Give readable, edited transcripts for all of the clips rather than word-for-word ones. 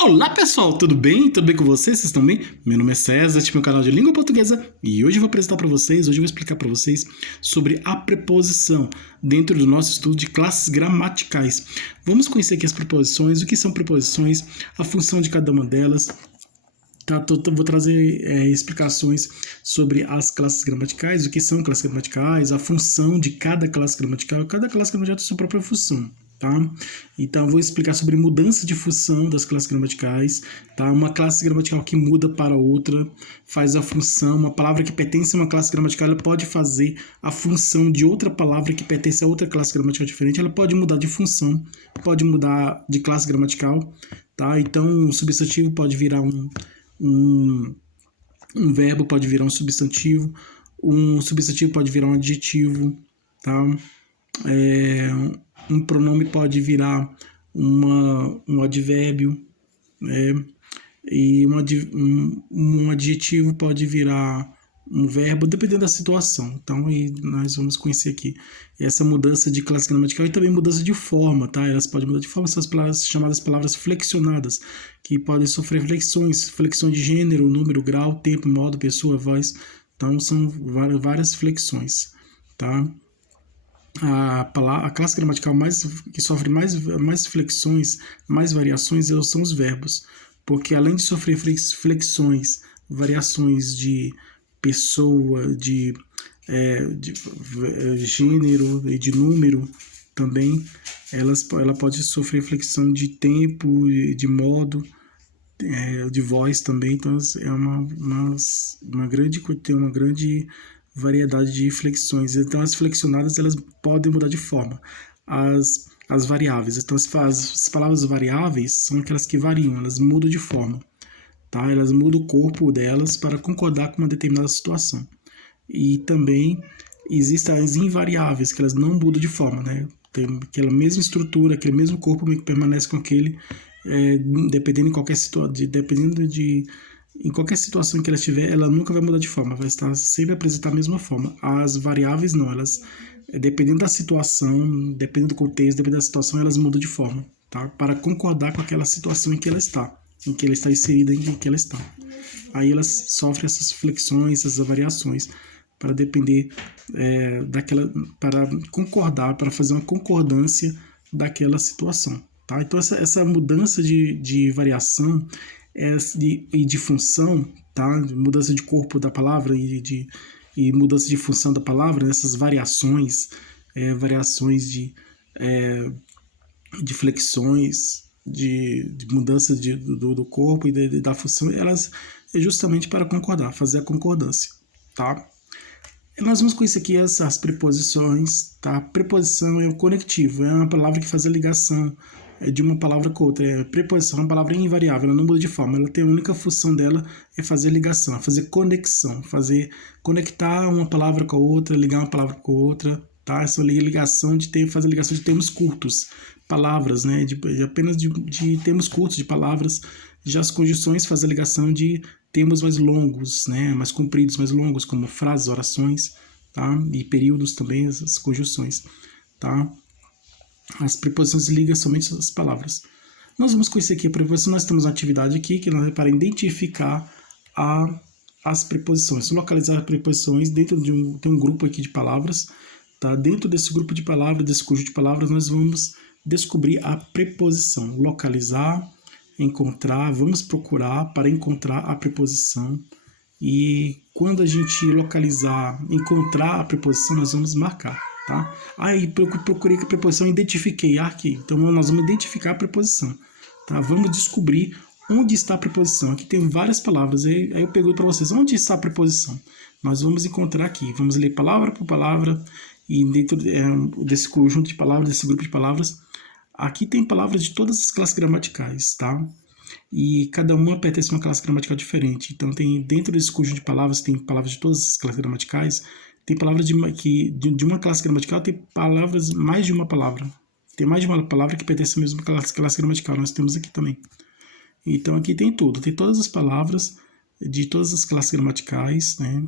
Olá pessoal, tudo bem? Tudo bem com vocês? Vocês estão bem? Meu nome é César, este é meu canal de língua portuguesa e hoje eu vou apresentar para vocês, hoje eu vou explicar para vocês sobre a preposição dentro do nosso estudo de classes gramaticais. Vamos conhecer aqui as preposições, o que são preposições, a função de cada uma delas. Tá, vou trazer explicações sobre as classes gramaticais, o que são classes gramaticais, a função de cada classe gramatical. Cada classe gramatical tem sua própria função. Tá? Então, vou explicar sobre mudança de função das classes gramaticais. Tá? Uma classe gramatical que muda para outra faz a função. Uma palavra que pertence a uma classe gramatical ela pode fazer a função de outra palavra que pertence a outra classe gramatical diferente. Ela pode mudar de função, pode mudar de classe gramatical. Tá? Então, um substantivo pode virar um verbo pode virar um substantivo pode virar um adjetivo, tá? Um pronome pode virar um advérbio, e um adjetivo pode virar um verbo, dependendo da situação. Então, nós vamos conhecer aqui essa mudança de classe gramatical e também mudança de forma, tá? Elas podem mudar de forma, essas palavras chamadas palavras flexionadas, que podem sofrer flexão de gênero, número, grau, tempo, modo, pessoa, voz. Então, são várias flexões, tá? A classe gramatical que sofre mais flexões, mais variações, são os verbos, porque além de sofrer flexões, variações de pessoa, de gênero e de número, também ela pode sofrer flexão de tempo, de modo, de voz também. Então é tem uma grande variedade de flexões. Então as flexionadas elas podem mudar de forma. As variáveis, então as palavras variáveis são aquelas que variam, elas mudam de forma, tá? Elas mudam o corpo delas para concordar com uma determinada situação. E também existem as invariáveis, que elas não mudam de forma, né? Tem aquela mesma estrutura, aquele mesmo corpo que permanece com aquele, dependendo em qualquer situação que ela estiver, ela nunca vai mudar de forma, vai estar sempre apresentar a mesma forma. As variáveis não, elas, dependendo da situação, dependendo do contexto, dependendo da situação, elas mudam de forma, tá? Para concordar com aquela situação em que ela está inserida, em que ela está. Aí elas sofrem essas flexões, essas variações, para depender para concordar, para fazer uma concordância daquela situação, tá? Então essa mudança de variação e de função, tá? Mudança de corpo da palavra e mudança de função da palavra, essas variações, de flexões, de mudança do corpo e da função, elas é justamente para concordar, fazer a concordância, tá? E nós vamos conhecer aqui as preposições, tá? Preposição é o conectivo, é uma palavra que faz a ligação de uma palavra com outra. Preposição é uma palavra invariável, ela não muda de forma, ela tem a única função dela é fazer ligação, fazer conexão, conectar uma palavra com a outra, ligar uma palavra com a outra, tá? Essa ligação faz a ligação de termos curtos, palavras, né? Apenas de termos curtos de palavras. Já as conjunções fazem a ligação de termos mais longos, né? Mais compridos, mais longos, como frases, orações, tá? E períodos também, as conjunções, tá? As preposições ligam somente as palavras. Nós vamos conhecer aqui a preposição, nós temos uma atividade aqui que é para identificar as preposições, localizar as preposições dentro tem um grupo aqui de palavras, tá? Dentro desse grupo de palavras, desse conjunto de palavras, nós vamos descobrir a preposição, localizar, encontrar, vamos procurar para encontrar a preposição. E quando a gente encontrar a preposição, nós vamos marcar, tá? Aí procurei a preposição, identifiquei aqui. Então nós vamos identificar a preposição, tá? Vamos descobrir onde está a preposição. Aqui tem várias palavras. Aí eu pergunto para vocês, onde está a preposição? Nós vamos encontrar aqui. Vamos ler palavra por palavra e dentro desse conjunto de palavras, desse grupo de palavras, aqui tem palavras de todas as classes gramaticais, tá? E cada uma pertence a uma classe gramatical diferente. Então, dentro desse conjunto de palavras, tem palavras de todas as classes gramaticais. Tem palavras de uma classe gramatical, tem palavras, mais de uma palavra. Tem mais de uma palavra que pertence à mesma classe gramatical. Nós temos aqui também. Então, aqui tem tudo. Tem todas as palavras de todas as classes gramaticais, né?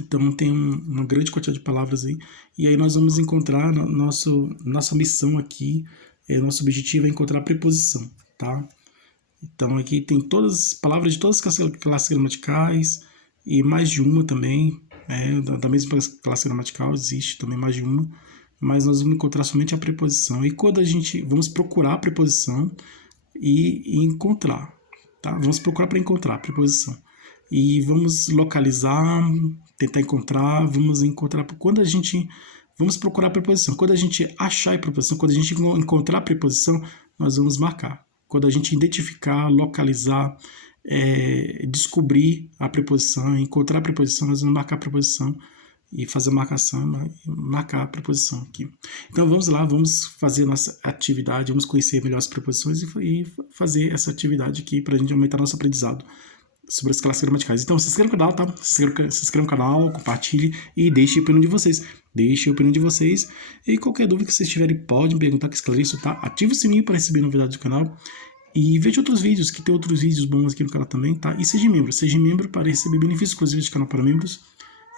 Então, tem uma grande quantidade de palavras aí. E aí nós vamos encontrar, nossa missão aqui, nosso objetivo é encontrar a preposição, tá? Então aqui tem todas as palavras de todas as classes gramaticais e mais de uma também, da mesma classe gramatical existe também mais de uma, mas nós vamos encontrar somente a preposição. E quando a gente vamos procurar a preposição e encontrar, tá? Vamos procurar para encontrar a preposição e vamos localizar, tentar encontrar, vamos encontrar quando a gente vamos procurar a preposição. Quando a gente achar a preposição, quando a gente encontrar a preposição, nós vamos marcar. Quando a gente identificar, localizar, descobrir a preposição, encontrar a preposição, nós vamos marcar a preposição e fazer a marcação, marcar a preposição aqui. Então vamos lá, vamos fazer nossa atividade, vamos conhecer melhor as preposições e fazer essa atividade aqui para a gente aumentar nosso aprendizado sobre as classes gramaticais. Então se inscreva no canal, tá? Se inscreva no canal, compartilhe e deixe a opinião de vocês. Deixe a opinião de vocês e qualquer dúvida que vocês tiverem, pode me perguntar que esclareço, tá? Ative o sininho para receber novidades do canal e veja outros vídeos, que tem outros vídeos bons aqui no canal também, tá? E seja membro para receber benefícios exclusivos do canal para membros.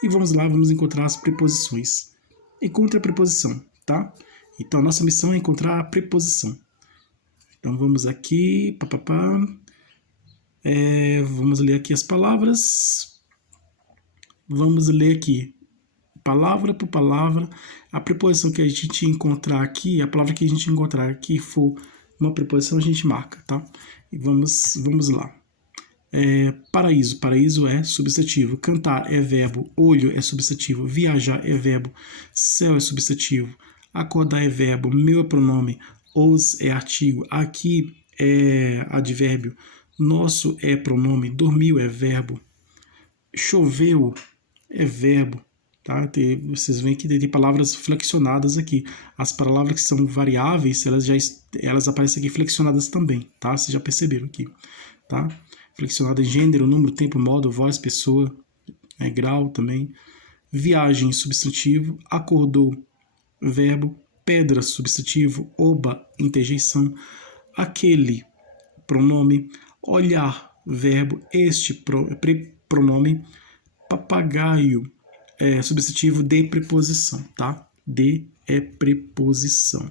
E vamos lá, vamos encontrar as preposições. Encontre a preposição, tá? Então, a nossa missão é encontrar a preposição. Então, vamos aqui, vamos ler aqui as palavras. Vamos ler aqui, palavra por palavra. A preposição que a gente encontrar aqui, a palavra que a gente encontrar aqui for uma preposição, a gente marca, tá? E vamos lá. Paraíso, paraíso é substantivo, cantar é verbo, olho é substantivo, viajar é verbo, céu é substantivo, acordar é verbo, meu é pronome, os é artigo, aqui é advérbio, nosso é pronome, dormiu é verbo, choveu é verbo, tá? Vocês veem que tem palavras flexionadas aqui. As palavras que são variáveis, elas aparecem aqui flexionadas também, tá? Vocês já perceberam aqui, tá? Flexionada em gênero, número, tempo, modo, voz, pessoa, grau também. Viagem, substantivo. Acordou, verbo. Pedra, substantivo. Oba, interjeição. Aquele, pronome. Olhar, verbo. Este, pronome. Papagaio, substantivo. De, preposição, tá? De é preposição,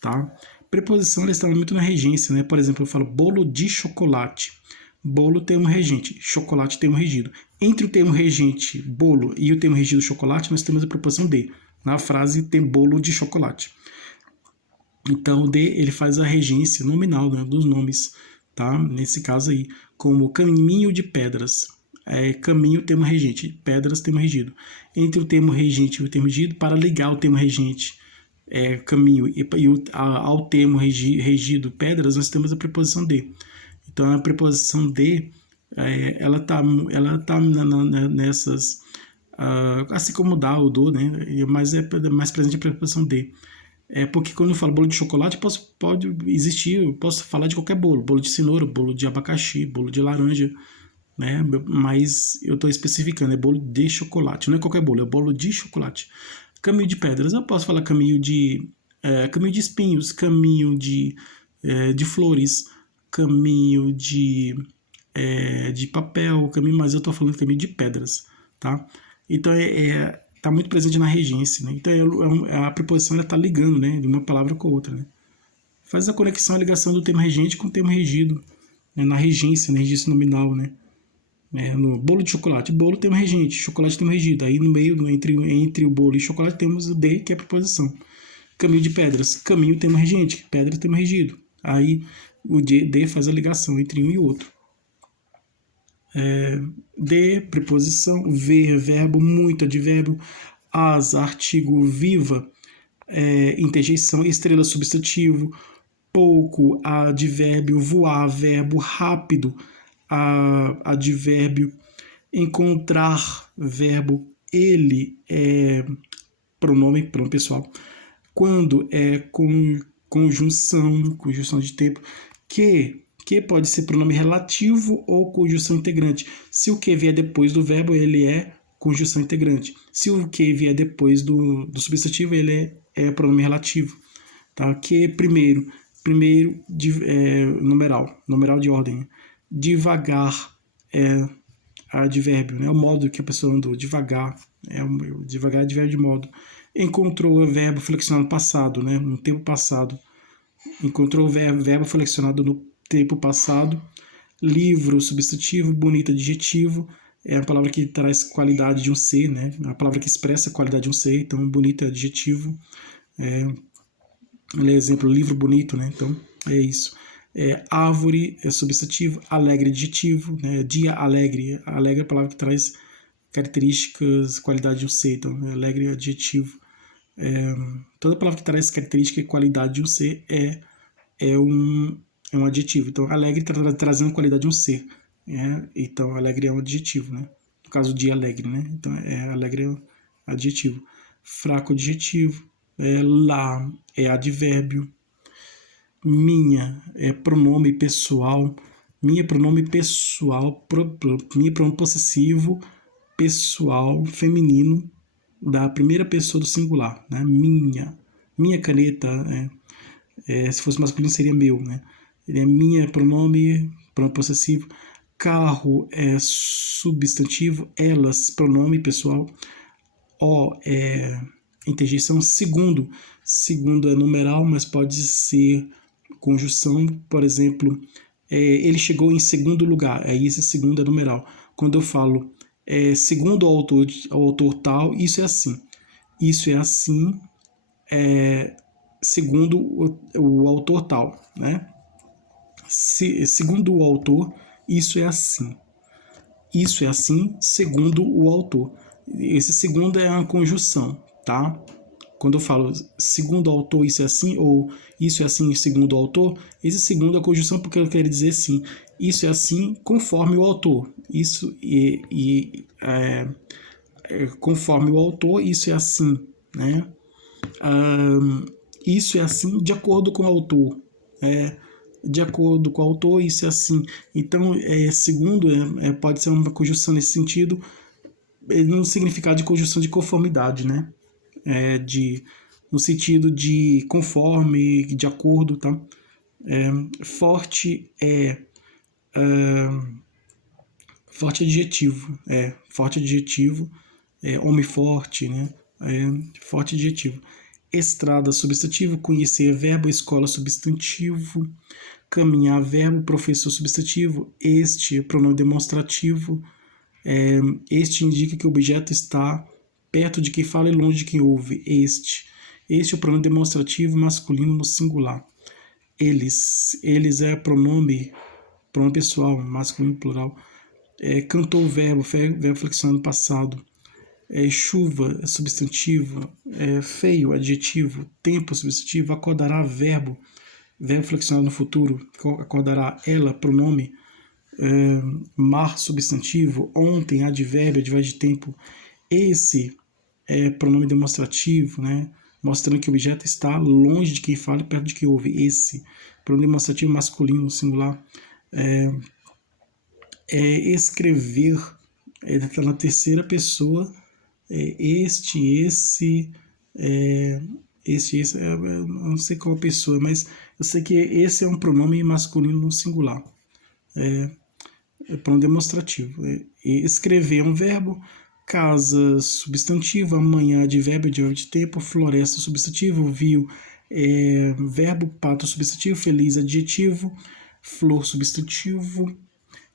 tá? Preposição está muito na regência, né? Por exemplo, eu falo bolo de chocolate. Bolo tem um regente, chocolate tem um regido. Entre o termo regente, bolo, e o termo regido, chocolate, nós temos a preposição de. Na frase tem bolo de chocolate. Então, o de, ele faz a regência nominal, né, dos nomes, tá? Nesse caso aí, como caminho de pedras. Caminho, termo regente. Pedras, termo regido. Entre o termo regente e o termo regido, para ligar o termo regente, caminho, e ao termo regido, pedras, nós temos a preposição de. Então, a preposição de, ela tá nessas, assim como dá ou do, né? Mas é mais presente a preposição de. Porque quando eu falo bolo de chocolate, pode existir, eu posso falar de qualquer bolo. Bolo de cenoura, bolo de abacaxi, bolo de laranja, né? Mas eu estou especificando, é bolo de chocolate. Não é qualquer bolo, é bolo de chocolate. Caminho de pedras, eu posso falar caminho de espinhos, caminho de flores, caminho de papel, mas eu estou falando caminho de pedras, tá? Então tá muito presente na regência, né? Então a preposição está ligando, né, de uma palavra com a outra, né? Faz a conexão, a ligação do termo regente com o termo regido, né, na regência nominal, né? No bolo de chocolate, bolo tem um regente, chocolate tem um regido. Aí no meio, entre o bolo e o chocolate, temos o de, que é a preposição. Caminho de pedras, caminho tem um regente, pedra tem um regido. Aí o de faz a ligação entre um e outro. De, preposição. Ver, verbo. Muito, advérbio. As, artigo. Viva, interjeição. Estrela, substantivo. Pouco, advérbio. Voar, verbo. Rápido, advérbio. Encontrar, verbo. Ele é pronome pessoal. Quando é conjunção de tempo. Que pode ser pronome relativo ou conjunção integrante. Se o que vier depois do verbo, ele é conjunção integrante. Se o que vier depois do substantivo, ele é pronome relativo. Tá? Que primeiro numeral de ordem. Devagar é advérbio, né? O modo que a pessoa andou, devagar, devagar é advérbio de modo. Encontrou o verbo flexionado passado, né? No tempo passado. Encontrou o verbo flexionado no tempo passado. Livro, substantivo. Bonito, adjetivo. É a palavra que traz qualidade de um ser, né? A palavra que expressa a qualidade de um ser. Então, bonito é adjetivo. Exemplo, livro bonito, né? Então, é isso. Árvore é substantivo. Alegre, adjetivo. Né? Dia alegre. Alegre é a palavra que traz características, qualidade de um ser. Então, alegre é adjetivo. Toda palavra que traz característica e qualidade de um ser é um adjetivo. Então, alegre está trazendo qualidade de um ser. Então, alegre é um adjetivo, né? No caso, dia alegre, né? Então, alegre é adjetivo. Fraco, adjetivo. Lá é advérbio. Minha é pronome pessoal. Minha pronome pessoal. Minha pronome possessivo pessoal feminino da primeira pessoa do singular, né? Minha caneta, se fosse masculino seria meu, né? Minha pronome possessivo. Carro é substantivo. Elas, pronome pessoal. O é interjeição. Segundo é numeral, mas pode ser conjunção. Por exemplo, ele chegou em segundo lugar. Aí esse segundo é numeral. Quando eu falo segundo o autor tal, isso é assim. Isso é assim, segundo o autor tal, né? Segundo o autor, isso é assim. Isso é assim, segundo o autor. Esse segundo é uma conjunção, tá? Quando eu falo segundo o autor, isso é assim, ou isso é assim segundo o autor, esse segundo é a conjunção porque eu quero dizer sim. Isso é assim conforme o autor. Isso conforme o autor, isso é assim, né? Isso é assim de acordo com o autor. De acordo com o autor, isso é assim. Então, segundo pode ser uma conjunção nesse sentido, no significado de conjunção de conformidade, né? No sentido de conforme, de acordo, tá? Forte forte adjetivo, forte adjetivo, homem forte, né? Forte adjetivo. Estrada, substantivo. Conhecer, verbo. Escola, substantivo. Caminhar, verbo. Professor, substantivo. Este, pronome demonstrativo. Este indica que o objeto está perto de quem fala e longe de quem ouve. Este é o pronome demonstrativo masculino no singular. Eles é pronome pessoal, masculino plural. Cantou, verbo flexionado passado. Chuva, substantivo. Feio, adjetivo. Tempo, substantivo. Acordará, verbo flexionado no futuro. Acordará, ela, pronome. Mar, substantivo. Ontem, advérbio de tempo. Esse é pronome demonstrativo, né? Mostrando que o objeto está longe de quem fala e perto de quem ouve. Esse pronome demonstrativo masculino, singular. Escrever está na terceira pessoa. Esse, eu não sei qual pessoa, mas eu sei que esse é um pronome masculino no singular. Pronome demonstrativo. Escrever é um verbo. Casa, substantivo. Amanhã, advérbio de tempo. Floresta, substantivo. Viu, verbo. Pato, substantivo. Feliz, adjetivo. Flor, substantivo.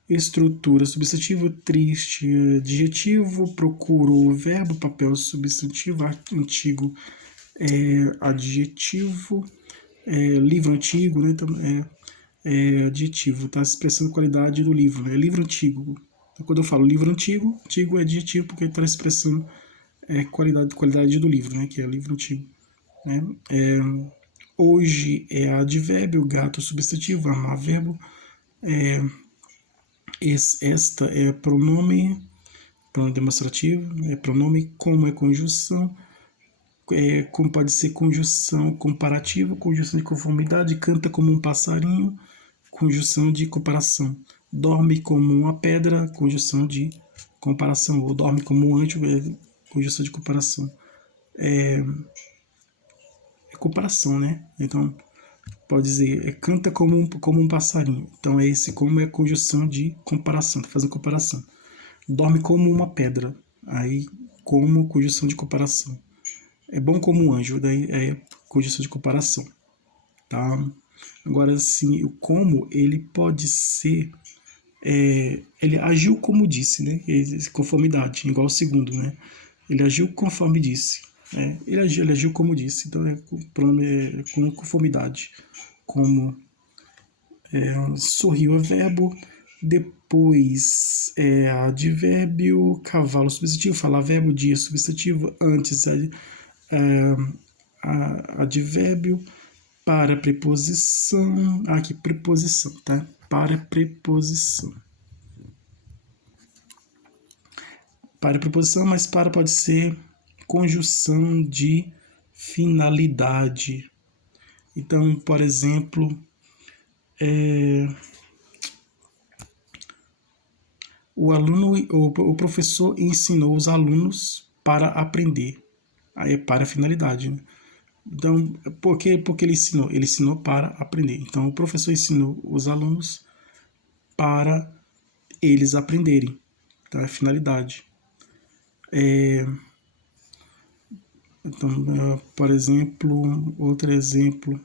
Estrutura, substantivo. Triste, adjetivo. Procuro, verbo. Papel, substantivo. Antigo, adjetivo. Livro antigo, né? Então, adjetivo, está expressando a qualidade do livro, né? Livro antigo. Então, quando eu falo livro antigo, antigo é adjetivo porque está expressando qualidade do livro, né? Que é livro antigo. Né? Hoje é advérbio, gato substantivo, amar verbo. Esta é pronome demonstrativo, pronome. Como é conjunção. Como pode ser conjunção comparativa, conjunção de conformidade. Canta como um passarinho, conjunção de comparação. Dorme como uma pedra, conjunção de comparação. Ou dorme como um anjo, conjunção de comparação. Comparação, né? Então, pode dizer, canta como um passarinho. Então, esse como é conjunção de comparação, tá fazendo comparação. Dorme como uma pedra, aí como conjunção de comparação. É bom como um anjo, daí é conjunção de comparação, tá? Agora, sim, o como, ele pode ser... ele agiu como disse, né? Conformidade, igual o segundo, né? Ele agiu conforme disse. Né? Ele agiu como disse. Então, o pronome é com conformidade. Como sorriu é verbo. Depois advérbio, cavalo substantivo, falar verbo, dia substantivo, antes advérbio, para preposição, aqui preposição, tá? Para preposição. Para preposição, mas para pode ser conjunção de finalidade. Então, por exemplo, o professor ensinou os alunos para aprender. Aí é para a finalidade, né? Então, por que ele ensinou? Ele ensinou para aprender. Então, o professor ensinou os alunos para eles aprenderem. Então, é finalidade. Então, por exemplo, outro exemplo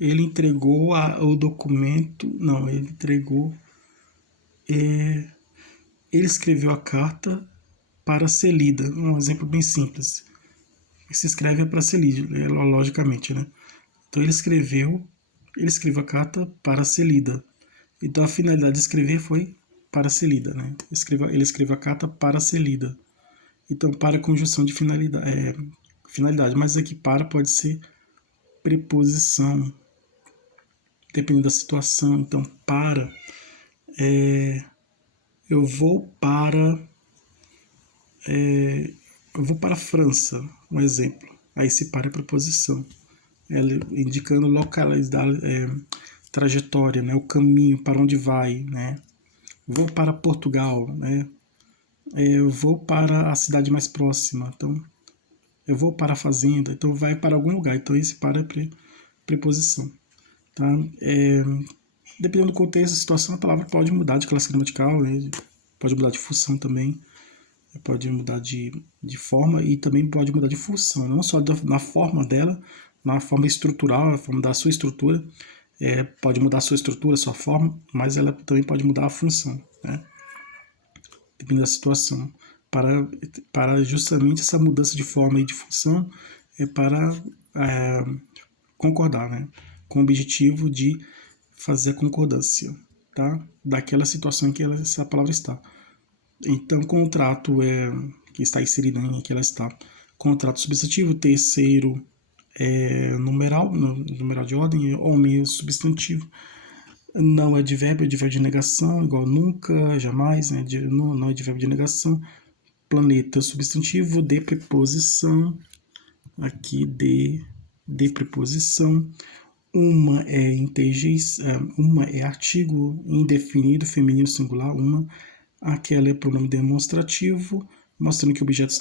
ele entregou o documento, não, ele entregou, ele escreveu a carta para ser lida. Um exemplo bem simples. Se escreve para ser lida, logicamente, né? Então ele escreveu a carta para ser lida. Então a finalidade de escrever foi para ser lida, né? Ele escreveu a carta para ser lida. Então, para a conjunção de finalidade, mas aqui para pode ser preposição, dependendo da situação. Então, para, eu vou para a França, um exemplo. Aí se para a preposição, ela indicando localidade, trajetória, né, o caminho, para onde vai, né? Vou para Portugal, né? Eu vou para a cidade mais próxima, então eu vou para a fazenda, então vai para algum lugar. Então esse para é preposição, tá? Dependendo do contexto, da situação, a palavra pode mudar de classe gramatical, né? Pode mudar de função também, pode mudar de forma e também pode mudar de função, não só na forma dela, na forma estrutural, na forma da sua estrutura, pode mudar a sua estrutura, a sua forma, mas ela também pode mudar a função, né? Dependendo da situação. Para justamente essa mudança de forma e de função, para concordar, né? Com o objetivo de fazer a concordância, tá? Daquela situação em que essa palavra está. Então, contrato que está inserido em que ela está. Contrato substantivo, terceiro numeral de ordem, homem substantivo. Não é advérbio, é advérbio de negação, igual nunca, jamais, né? Não é advérbio de negação. Planeta substantivo, de preposição, aqui de preposição. Uma é artigo indefinido, feminino singular, uma. Aquela é pronome demonstrativo, mostrando que o objeto está